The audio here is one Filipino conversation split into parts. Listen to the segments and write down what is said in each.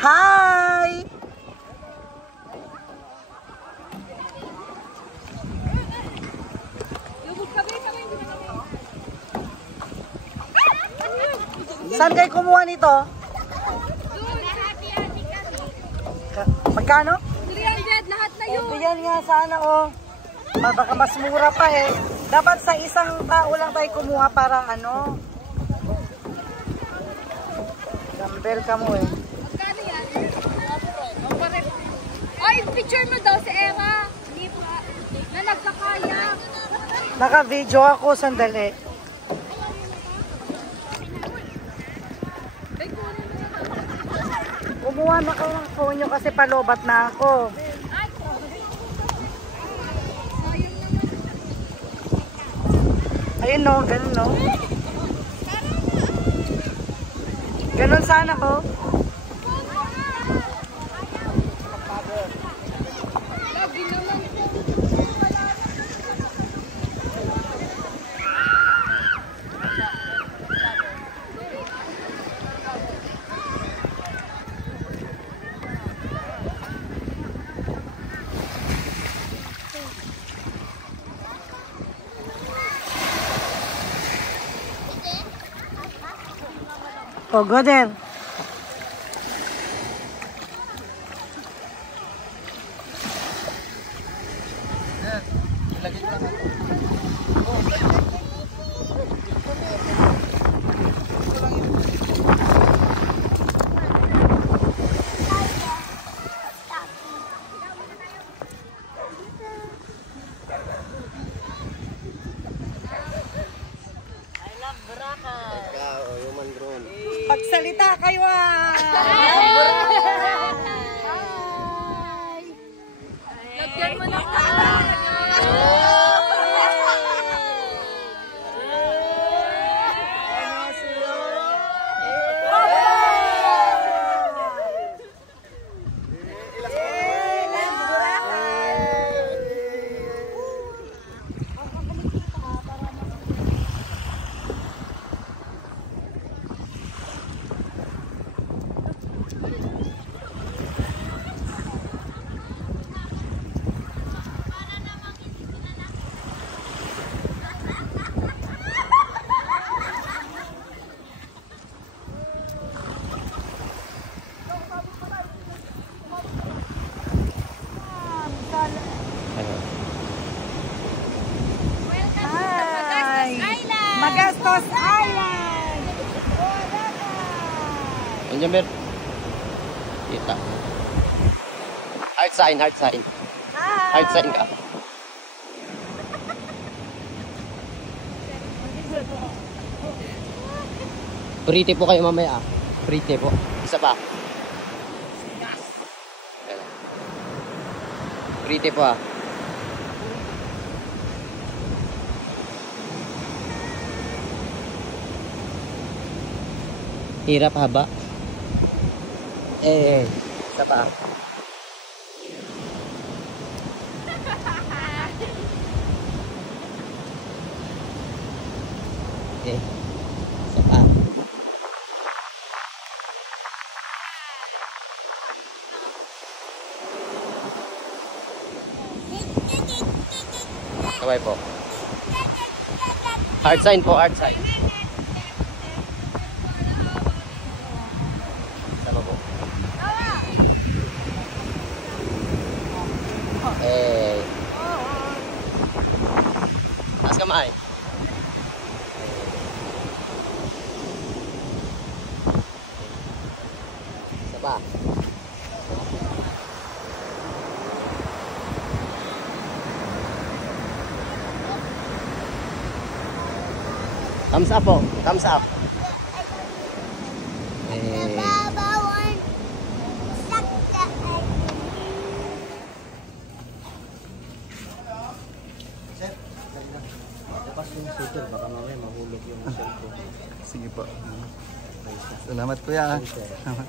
Hi! Saan kayo kumuha nito? Magkano? 300 lahat na yun. Ito yan nga sana oh. Baka mas mura pa eh. Dapat sa isang tao lang tayo kumuha para ano. Dumbbell ka mo eh. Magkano yan? Ay, picture mo daw si Emma. Hindi pa. Na nagkakaya. Naka-video ako, sandali. Kumuha na kayo ng phone nyo kasi palobat na ako. Ayun no, ganun no. Ganun sana oh. Lagi naman. Oh, go there. Pagsalita kayo ah! Lagyan mo na ka. Magastos Island! Andiyan, Ber. Kita. Heart sign, heart sign. Heart sign ka. Pretty po kayo mamaya. Pretty po. Isa pa. Pretty po ah. Hirap haba. Isa pa. Isa pa. Kaway po. Hard sign po, hard sign. Sama po. Taas kamay. Isa pa. Thumbs up po. Thumbs up. Baka mamaya mahulog yung cellphone. Sige po. Salamat kuya.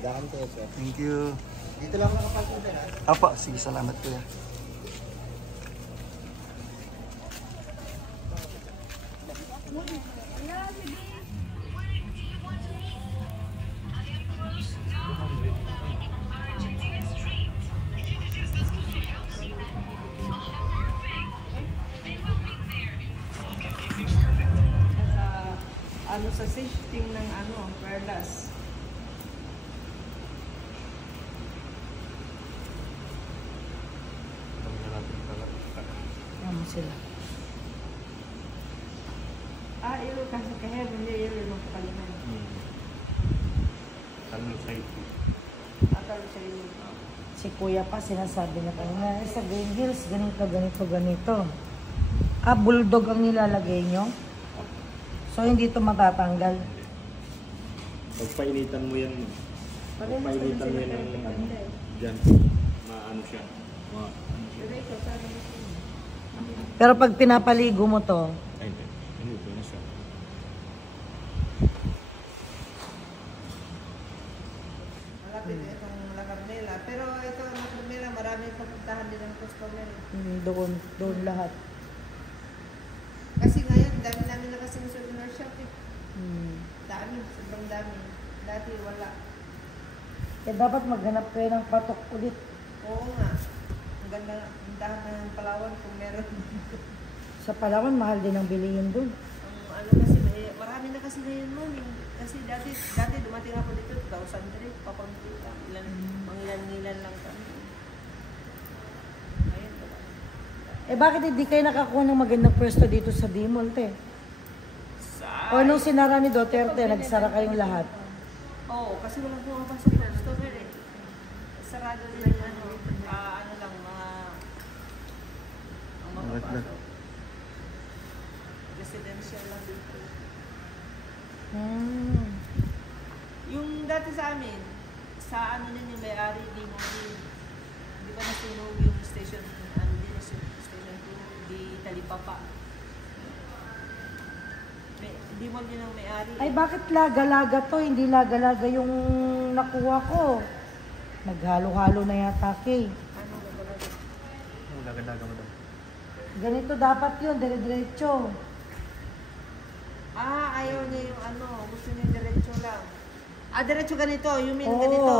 Daan kayo, sir. Thank you. Dito lang nakapagpunta na. Apo, sige, salamat kuya. sa shifting ng perlas. Ano sila? Ilo kasi kaya hindi ilo magpaliman. Ano sa ito? Akala sa ilo. Si Kuya pa sinasabi niya kanina, sa Green Hills, ganito, ganito, ganito. Bulldog ang nilalagay nyo? So, hindi ito matatanggal? Pagpainitan mo yan, pagpainitan mo yan ng dyan, maano siya. Pero pag pinapaligo mo to, Ay, hindi, ito na siya. Malapit na itong La Carmela. Pero ito, La Carmela, marami papuntahan din ng customer. doon lahat. Kasi ngayon, dami namin na kasi sa souvenir shop eh. Dami, sobrang dami. Dati wala. Eh, dapat maghanap kayo ng patok ulit. Oo nga. Ang ganda, ang dahan na ng Palawan kung meron. Sa Palawan, mahal din ang bilihin doon. Ano kasi, marami na kasi ngayon mo. Kasi dati dumating ako dito, 2,003, papunti lang. Mangilan-ngilan lang kami. Ngayon, wala. Eh, bakit hindi kayo nakakuha ng magandang pwesto dito sa Dimol, te? O nung sinara ni Duterte, nagsara kayong lahat. Oo, kasi walang pumapasok na customer eh. Sarado nila yung ano lang, mga ang mapapasok. Residential lang dito. Yung dati sa amin, sa ano din yung may-ari, di ba nasunog yung station, ano din, station 2, di Talipapa. Di mo din ang may-ari. Ay, bakit laga-laga to? Hindi laga-laga yung nakuha ko. Naghalo-halo na yata, Kay. Ano ba? Laga-laga mo daw. Ganito dapat yun, dire-diretso. Ayaw niya yung ano, gusto niya diretso lang. Diretso ganito, you mean Oo. ganito.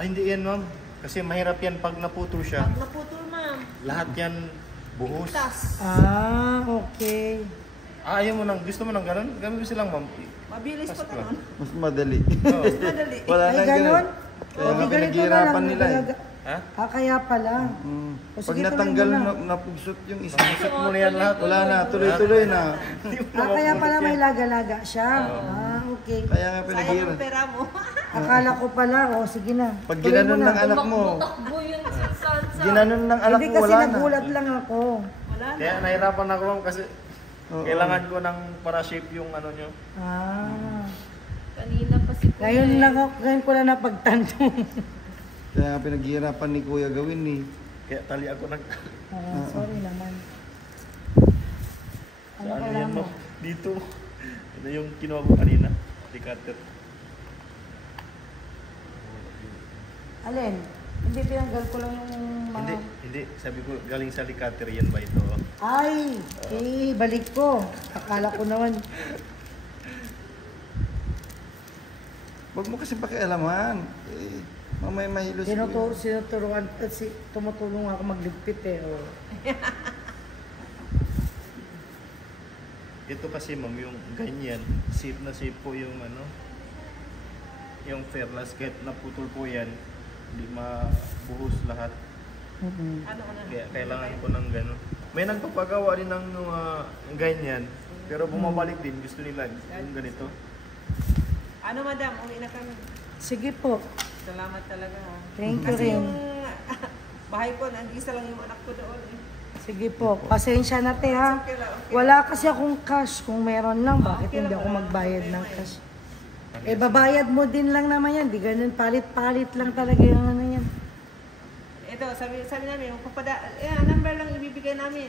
Hindi yan, ma'am. Kasi mahirap yan pag naputol siya. Pag naputol, ma'am. Lahat yan buhos. Tas. Okay. Ayaw mo nang, gusto mo nang ganun? Gawin mo silang, ma'am. Mabilis pa Tas naman. Mas madali. Oo. Mas madali. Wala Ay, na ganon? Kaya nga Di ganito na pinaghihirapan lang, nila eh. talaga. Ha? Kaya pala. O, Pag sige, natanggal, tuloy mo na. napugsot yung isa. Isip mo na yan lahat. Wala na, tuloy-tuloy na. Kaya pala may laga-laga siya. Okay. Kaya nga Sayang pinaghihirap. ang pera mo. Akala ko pala, sige na. Pag Tuloy mo ginanon na. ng anak mo, Takbo yun sa Sansa. ginanon ng anak Hindi mo, kasi wala na. nagulat lang ako. Wala na. Kaya nahirapan ako, ma'am, kasi Oo. kailangan ko ng para shape yung ano nyo. Kanina pa si Kuya. Ngayon ko lang napagtanto. Kaya nga pinaghihirapan ni Kuya gawin eh. Kaya tali ako nag... Sorry naman. Sa Ano ano kailangan yan, mo? ma'am? Dito. Ito yung kinuha ko kanina. Di cutter. Alin? Hindi, tinanggal ko lang yung mga... Hindi. Sabi ko, galing sa cutter yan ba ito? Ay! Balik ko. Akala ko naman. Huwag mo kasi pakialaman. Mamaya mahilo si Kuya. Sinuturuan, tumutulong ako magligpit eh. Oh. Ito kasi, ma'am, yung ganyan. Safe na safe po yung ano. Yung fairless. Kahit naputol po yan, hindi mabuhos lahat. Ano ko na. Kaya kailangan ko ng gano'n. May nagpapagawa din ng ganyan. Pero bumabalik din. Gusto nila yung ganito. Ano, madam? Uwi na kami. Sige po. Salamat talaga ha. Thank you Kasi rin. yung bahay ko, nag-isa lang yung anak ko doon eh. Sige po. Pasensya na te ha. Okay lang, okay. Wala kasi akong cash. Kung meron lang, bakit Okay hindi lang, ako wala magbayad problema ng eh. cash? Babayad mo din lang naman yan. Di ganun, palit-palit lang talaga yung ano yan. Ito, sabi namin, number lang ibibigay namin.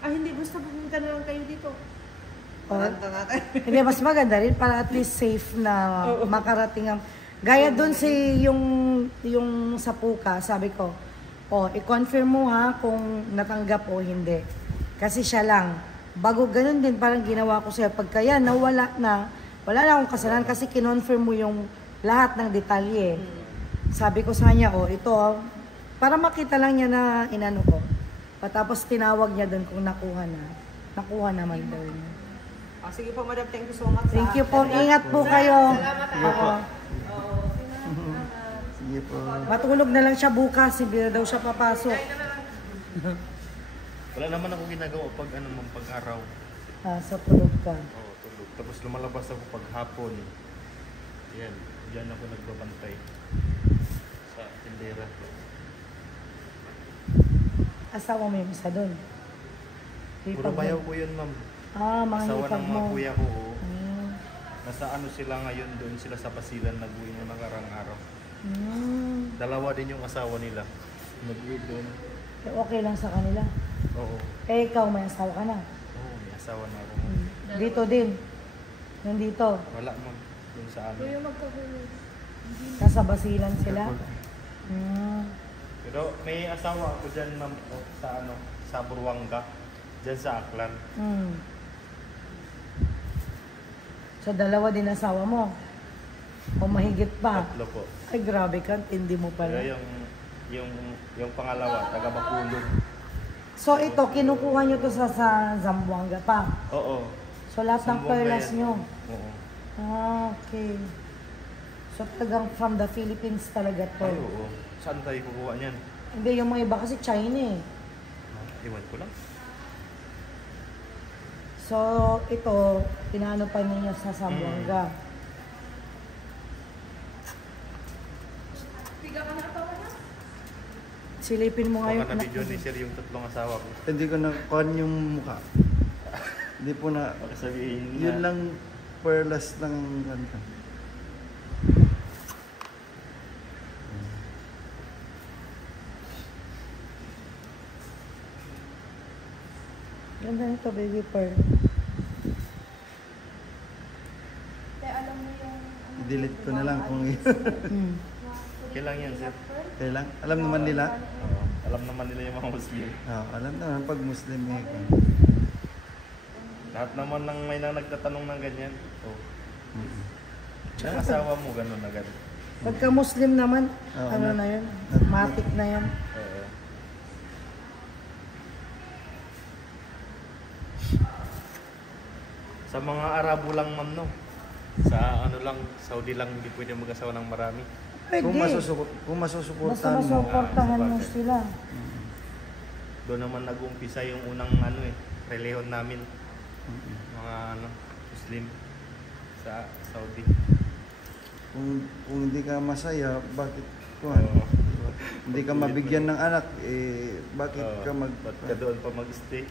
Hindi, basta pumunta na lang kayo dito. Paranta nga tayo. Hindi, mas maganda rin para at least safe na makarating ang... Gaya doon yung sa Puka, sabi ko, i-confirm mo ha kung natanggap o hindi. Kasi siya lang. Bago ganun din, parang ginawa ko sa'yo. Pagka yan, wala na akong kasalanan kasi kinonfirm mo yung lahat ng detalye. Sabi ko sa kanya, ito, para makita lang niya na inano ko. Tapos tinawag niya doon kung nakuha na. Nakuha naman daw niya. Sige po, madam. Thank you so much. Thank you po. Ingat po kayo. Salamat. Sige po. Oo. Sige po. Matulog na lang siya bukas. Hindi na daw siya papasok. Wala naman ako ginagawa pag ano man pag-araw. So tulog ka. Oo, tulog. Tapos lumalabas ako pag hapon. Yan, diyan ako nagbabantay sa tindera. Asawa mo yung isa doon. Puro bayaw ko yun, ma'am. Mga Asawa hipag ng mo. mga kuya ko. Oo. Mm. Nasa ano sila ngayon, doon sila sa Basilan, nag-uwi mo nakarang araw. Mm. Dalawa din yung asawa nila. Nag-uwi doon. Okay lang sa kanila. Oo. Ikaw may asawa ka na. Oo, may asawa na ako. Dito din. Nandito. Wala, ma'am. Doon sa ano. Nasa Basilan sila. Mm. Pero may asawa ako dyan, ma'am, sa ano, sa Buruanga. Dyan sa Aklan. Mm. So dalawa din asawa mo. O mahigit pa. Tatlo po. Ay grabe ka, hindi mo Pero pala. yung pangalawa, taga Bakulog. So ito, kinukuha nyo to sa Zamboanga pa. Oo. So lahat ng Zamboanga perlas yan. nyo. Oo. Okay. So talagang from the Philippines talaga to. Ay, oo. Saan tayo kukuha niyan? Hindi, yung mga iba kasi China eh. Iwan ko lang. So ito, pinano pa niya sa Zamboanga. Silipin mo Baka ngayon. na video ni Sir yung tatlong asawa ko. Hindi ko na kuhan yung mukha. Hindi po na, Baka sabihin yun na, lang perlas ng ganito. Ganda nito, baby pearl. I-delete ko na lang kung Hmm. okay lang yan, Sir. kailang. Alam naman nila. Oo. Alam naman nila yung mga Muslim. Alam naman pag Muslim eh. Lahat naman ng may nagtatanong ng ganyan. Oh. Mm. Yung asawa mo, ganun agad. Pagka Muslim naman, Oo, ano na- na yun? na- Matik na yan. Oo. Sa mga Arabo lang, ma'am, no? Sa ano lang, Saudi lang, hindi pwede mag-asawa ng marami. Pwede. Kung Basta masusuportahan mo. masuportahan mo sabagay. sila. Doon naman nag-uumpisa yung unang ano relihon namin. Mga ano, Muslim sa Saudi. Kung hindi ka masaya, bakit kuhan? Oo. Hindi ka mabigyan ng anak, bakit Oo. ka Ba't ka doon pa mag-stay?